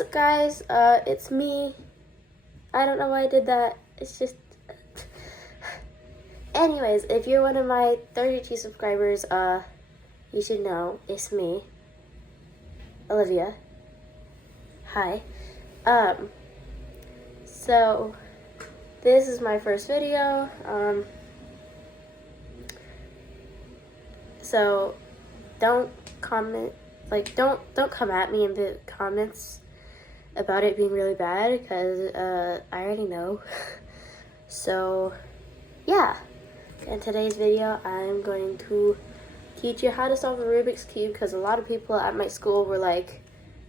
What's up, guys? It's me. I don't know why I did that. It's just... Anyways, if you're one of my 32 subscribers, you should know it's me, Olivia. Hi. So this is my first video. So don't comment, don't come at me in the comments about it being really bad, because I already know. So yeah, in today's video I'm going to teach you how to solve a Rubik's Cube, because a lot of people at my school were like,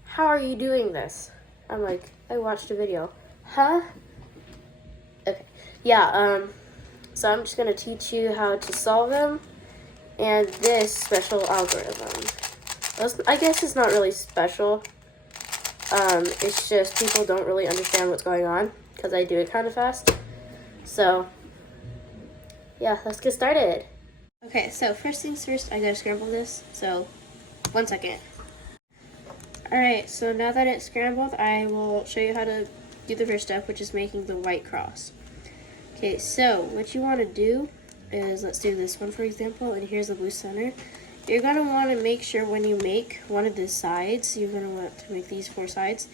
how are you doing this? I'm like, I watched a video. Huh? Okay. Yeah, so I'm just gonna teach you how to solve them and this special algorithm. I guess it's not really special. It's just people don't really understand what's going on because I do it kind of fast. So yeah, let's get started. Okay, so first things first, I gotta scramble this. So 1 second. Alright, so now that it's scrambled, I will show you how to do the first step, which is making the white cross. Okay, so what you want to do is, let's do this one for example, and here's the blue center. You're going to want to make sure when you make one of the sides, you're going to want to make these 4 sides.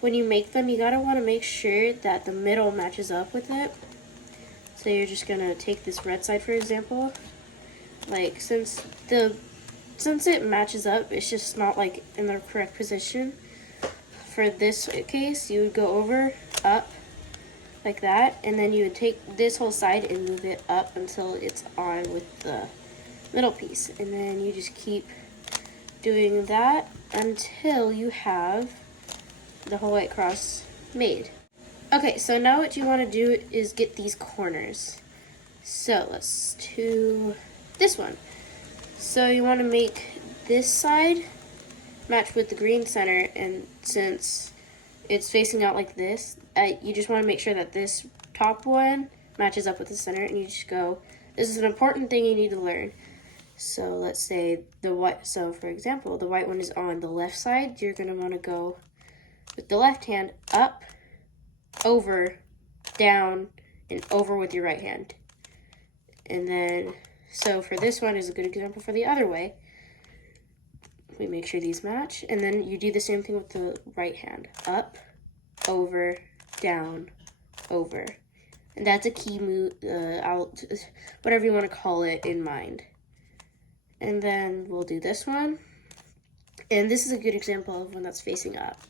When you make them, you got to want to make sure that the middle matches up with it. So you're just going to take this red side for example. Like, since it matches up, it's just not like in the correct position. For this case, you would go over, up, like that, and then you would take this whole side and move it up until it's on with the middle piece, and then you just keep doing that until you have the whole white cross made. Okay, so now what you want to do is get these corners. So let's do this one. So you want to make this side match with the green center, and since it's facing out like this, you just want to make sure that this top one matches up with the center, and you just go, this is an important thing you need to learn. So let's say the white, so for example, the white one is on the left side, you're going to want to go with the left hand up, over, down, and over with your right hand. And then, so for this one is a good example for the other way. We make sure these match, and then you do the same thing with the right hand. Up, over, down, over. And that's a key move, whatever you want to call it, in mind. And then we'll do this one. And this is a good example of one that's facing up.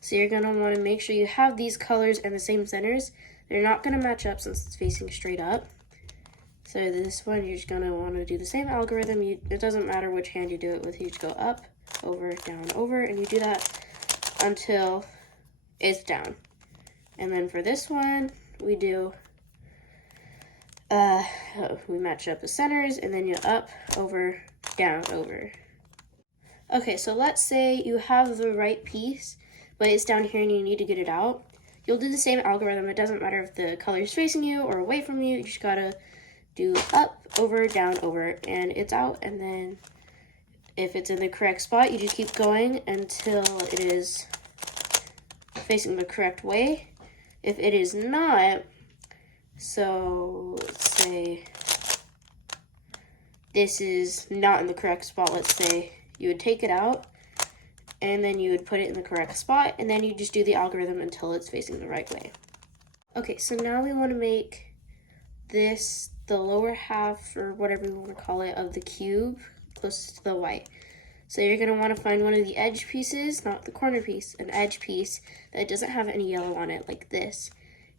So you're going to want to make sure you have these colors and the same centers. They're not going to match up since it's facing straight up. So this one, you're just going to want to do the same algorithm. It doesn't matter which hand you do it with. You just go up, over, down, over, and you do that until it's down. And then for this one, we do, we match up the centers, and then you up, over, down, over. Okay, so let's say you have the right piece, but it's down here and you need to get it out. You'll do the same algorithm. It doesn't matter if the color is facing you or away from you. You just gotta do up, over, down, over, and it's out. And then if it's in the correct spot, you just keep going until it is facing the correct way. If it is not, so let's say this is not in the correct spot, let's say you would take it out and then you would put it in the correct spot, and then you just do the algorithm until it's facing the right way. Okay, so now we want to make this the lower half, or whatever you want to call it, of the cube closest to the white. So you're going to want to find one of the edge pieces, not the corner piece, an edge piece that doesn't have any yellow on it, like this.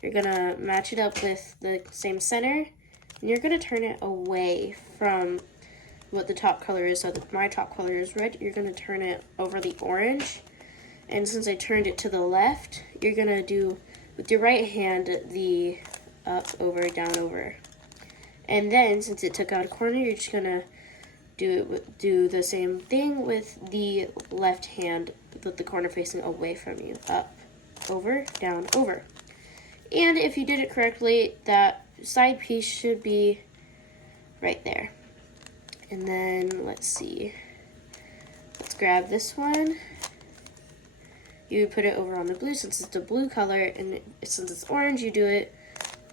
You're going to match it up with the same center, and you're going to turn it away from what the top color is. So my top color is red. You're going to turn it over the orange. And since I turned it to the left, you're going to do, with your right hand, the up, over, down, over. And then, since it took out a corner, you're just going to do the same thing with the left hand, with the corner facing away from you. Up, over, down, over. And if you did it correctly, that side piece should be right there. And then, let's see. Let's grab this one. you would put it over on the blue since it's the blue color, and since it's orange, you do it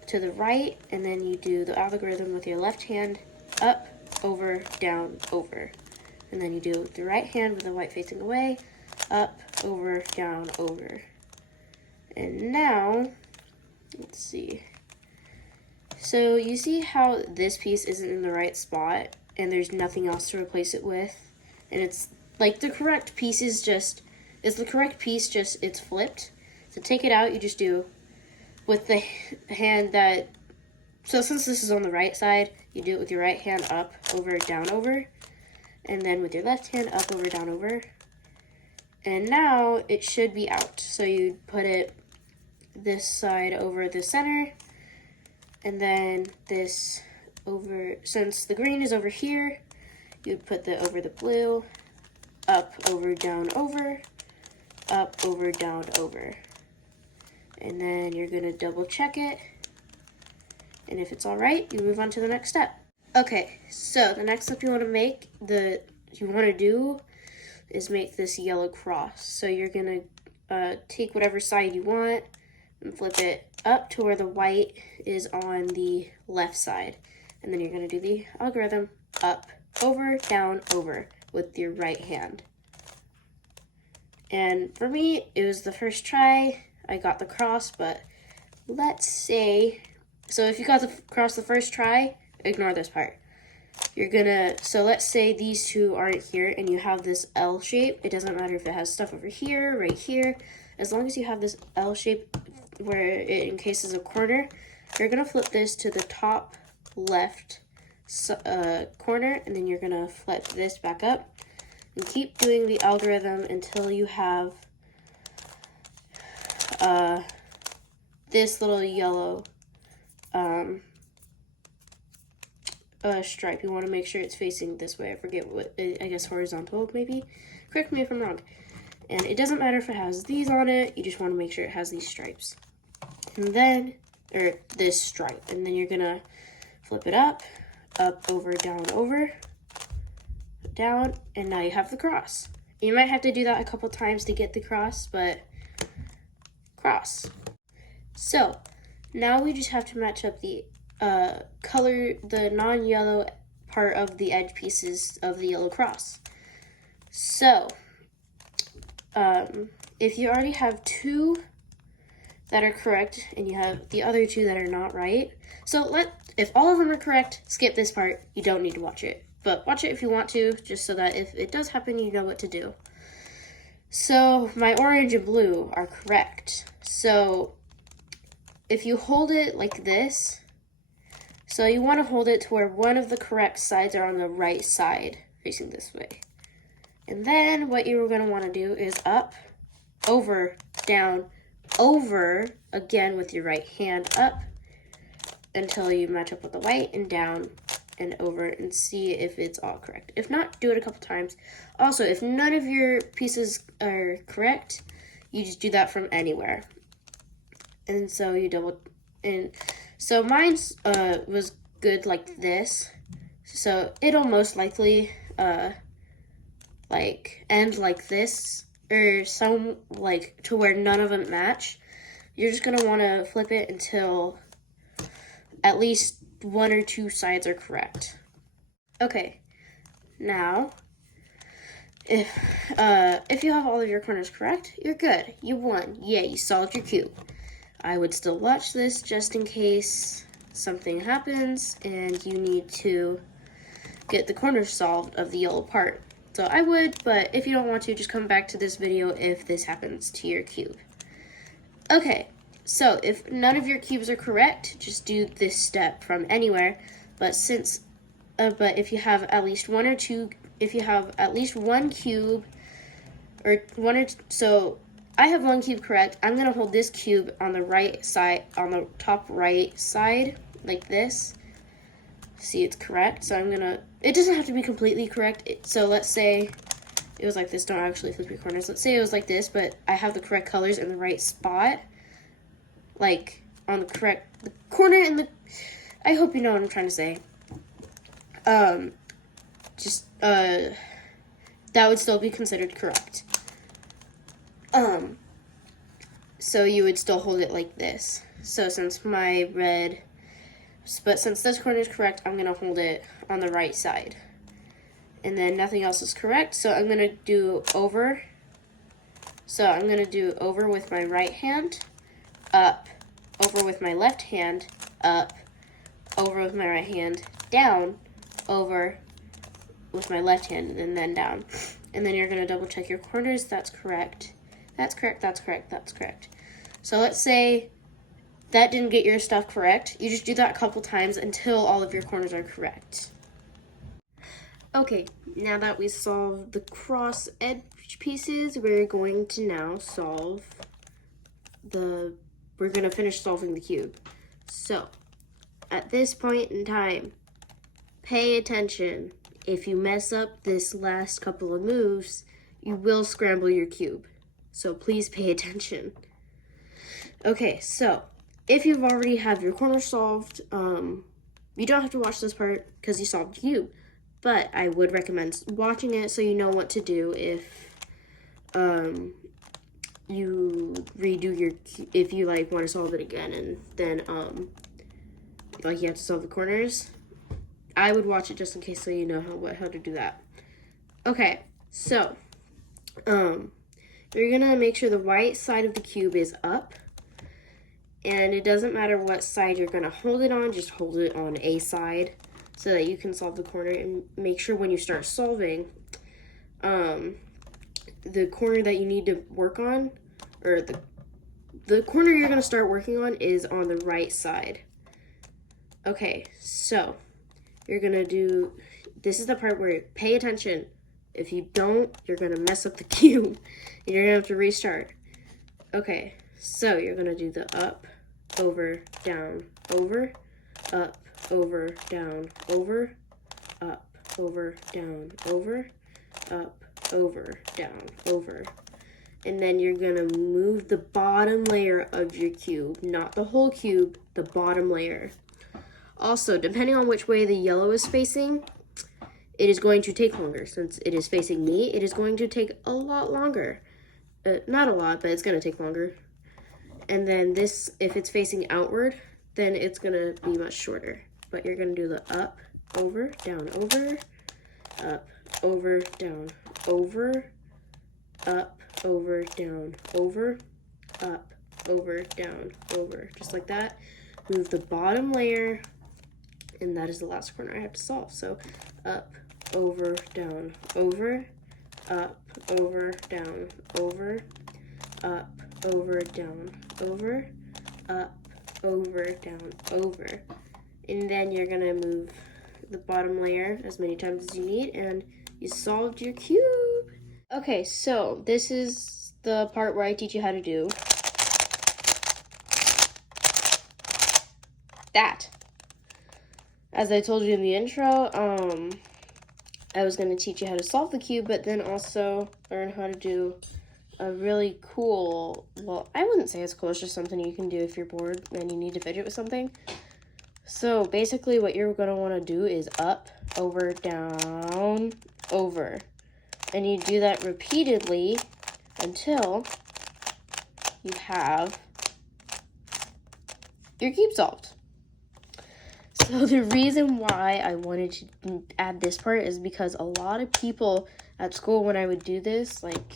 to the right, and then you do the algorithm with your left hand, up, over, down, over. And then you do the right hand with the white facing away, up, over, down, over. And now, let's see. So you see how this piece isn't in the right spot and there's nothing else to replace it with? And it's like the correct piece is just, it's the correct piece, just it's flipped. So take it out, you just do with the hand that, so since this is on the right side, you do it with your right hand up, over, down, over. And then with your left hand up, over, down, over. And now it should be out. So you put it this side over the center, and then this over, since the green is over here, you put the over the blue, up, over, down, over, up, over, down, over. And then you're gonna double check it, and if it's all right, you move on to the next step. Okay, so the next step you want to do is make this yellow cross. So you're gonna take whatever side you want and flip it up to where the white is on the left side. And then you're gonna do the algorithm up, over, down, over with your right hand. And for me, it was the first try. I got the cross, but let's say, so if you got the cross the first try, ignore this part. You're gonna, so let's say these two aren't here and you have this L shape. It doesn't matter if it has stuff over here, right here. As long as you have this L shape where it encases a corner, you're gonna flip this to the top left corner, and then you're gonna flip this back up and keep doing the algorithm until you have this little yellow stripe. You want to make sure it's facing this way. I forget what, I guess horizontal maybe. Correct me if I'm wrong. And it doesn't matter if it has these on it, you just want to make sure it has these stripes. And then, or this stripe, and then you're gonna flip it up, over, down, down, and now you have the cross. You might have to do that a couple times to get the cross, but cross. So now we just have to match up the color, the non-yellow part of the edge pieces of the yellow cross. So if you already have two that are correct and you have the other two that are not right, so if all of them are correct, skip this part. You don't need to watch it, but watch it if you want to, just so that if it does happen, you know what to do. So my orange and blue are correct. So if you hold it like this, so you want to hold it to where one of the correct sides are on the right side, facing this way. And then what you're going to want to do is up, over, down, over, again with your right hand up, until you match up with the white, and down and over, and see if it's all correct. If not, do it a couple times. Also, if none of your pieces are correct, you just do that from anywhere. And so you double, and so mine was good like this. So it'll most likely like end like this, or some like to where none of them match. You're just gonna want to flip it until at least one or two sides are correct. Okay, now if you have all of your corners correct, you're good. You won. Yeah, you solved your cube. I would still watch this just in case something happens and you need to get the corners solved of the yellow part. So I would, but if you don't want to, just come back to this video if this happens to your cube. Okay, so if none of your cubes are correct, just do this step from anywhere. But but if you have at least one or two, if you have at least one cube, or one or two, so I have one cube correct. I'm gonna hold this cube on the right side, on the top right side, like this. See, it's correct. So I'm gonna, it doesn't have to be completely correct. So let's say it was like this. Don't actually flip your corners. Let's say it was like this, but I have the correct colors in the right spot, like on the correct corner in the, I hope you know what I'm trying to say. That would still be considered correct. So you would still hold it like this. So since this corner is correct, I'm gonna hold it on the right side. And then nothing else is correct, so I'm gonna do over. So I'm gonna do over with my right hand, up, over with my left hand, up, over with my right hand, down, over with my left hand, and then down. And then you're gonna double check your corners. That's correct. That's correct, that's correct, that's correct. So let's say that didn't get your stuff correct. You just do that a couple times until all of your corners are correct. Okay, now that we solved the cross edge pieces, we're going to now we're gonna finish solving the cube. So, at this point in time, pay attention. If you mess up this last couple of moves, you will scramble your cube. So please pay attention. Okay, so if you've already have your corner solved, you don't have to watch this part because you solved the cube. But I would recommend watching it so you know what to do if you redo if you like want to solve it again, and then like you have to solve the corners. I would watch it just in case so you know how to do that. Okay, so you're gonna make sure the right side of the cube is up, and it doesn't matter what side you're gonna hold it on, just hold it on a side so that you can solve the corner. And make sure when you start solving, the corner that you need to work on, or the corner you're gonna start working on is on the right side. Okay, so you're gonna do, this is the part where pay attention. If you don't, you're gonna mess up the cube and you're gonna have to restart. Okay, so you're gonna do the up, over, down, over, up, over, down, over, up, over, down, over, up, over, down, over. And then you're gonna move the bottom layer of your cube, not the whole cube, the bottom layer. Also, depending on which way the yellow is facing, it is going to take longer. Since it is facing me, it is going to take a lot longer. Not a lot, but it's gonna take longer. And then this, if it's facing outward, then it's gonna be much shorter. But you're gonna do the up, over, down, over, up, over, down, over, up, over, down, over, up, over, down, over, just like that. Move the bottom layer, and that is the last corner I have to solve. So up, over, down, over, up, over, down, over, up, over, down, over, up, over, down, over. And then you're gonna move the bottom layer as many times as you need, and you solved your cube. Okay, so this is the part where I teach you how to do that. As I told you in the intro, I was going to teach you how to solve the cube, but then also learn how to do a really cool, well, I wouldn't say it's cool, it's just something you can do if you're bored and you need to fidget with something. So basically what you're going to want to do is up, over, down, over. And you do that repeatedly until you have your cube solved. So the reason why I wanted to add this part is because a lot of people at school, when I would do this, like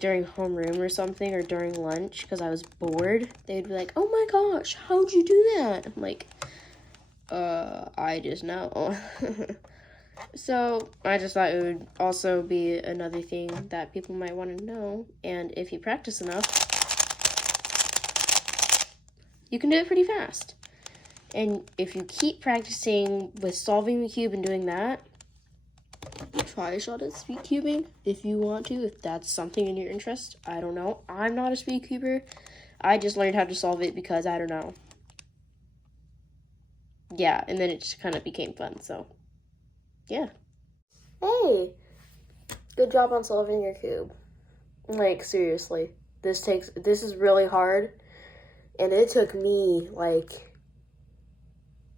during homeroom or something, or during lunch, because I was bored, they'd be like, oh my gosh, how'd you do that? I'm like, I just know. So I just thought it would also be another thing that people might want to know, and if you practice enough, you can do it pretty fast. And if you keep practicing with solving the cube and doing that, try a shot at speed cubing if you want to, if that's something in your interest. I don't know. I'm not a speed cuber. I just learned how to solve it because I don't know. Yeah, and then it just kind of became fun, so yeah. Hey, good job on solving your cube. Like, seriously, this is really hard, and it took me like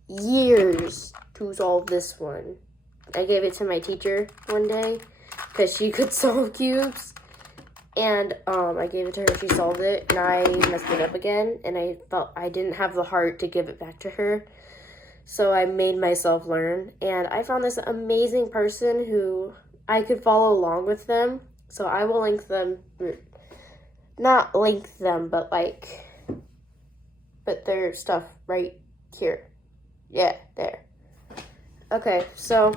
years to solve this one. I gave it to my teacher one day because she could solve cubes, And I gave it to her, she solved it, and I messed it up again, and I felt I didn't have the heart to give it back to her. So I made myself learn, and I found this amazing person who I could follow along with them. So I will link them, not link them, but put their stuff right here. Yeah, there. Okay, so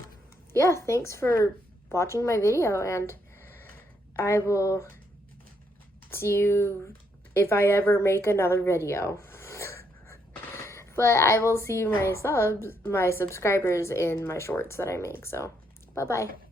yeah, thanks for watching my video, and I will see you if I ever make another video. But I will see my subscribers in my shorts that I make. So, bye-bye.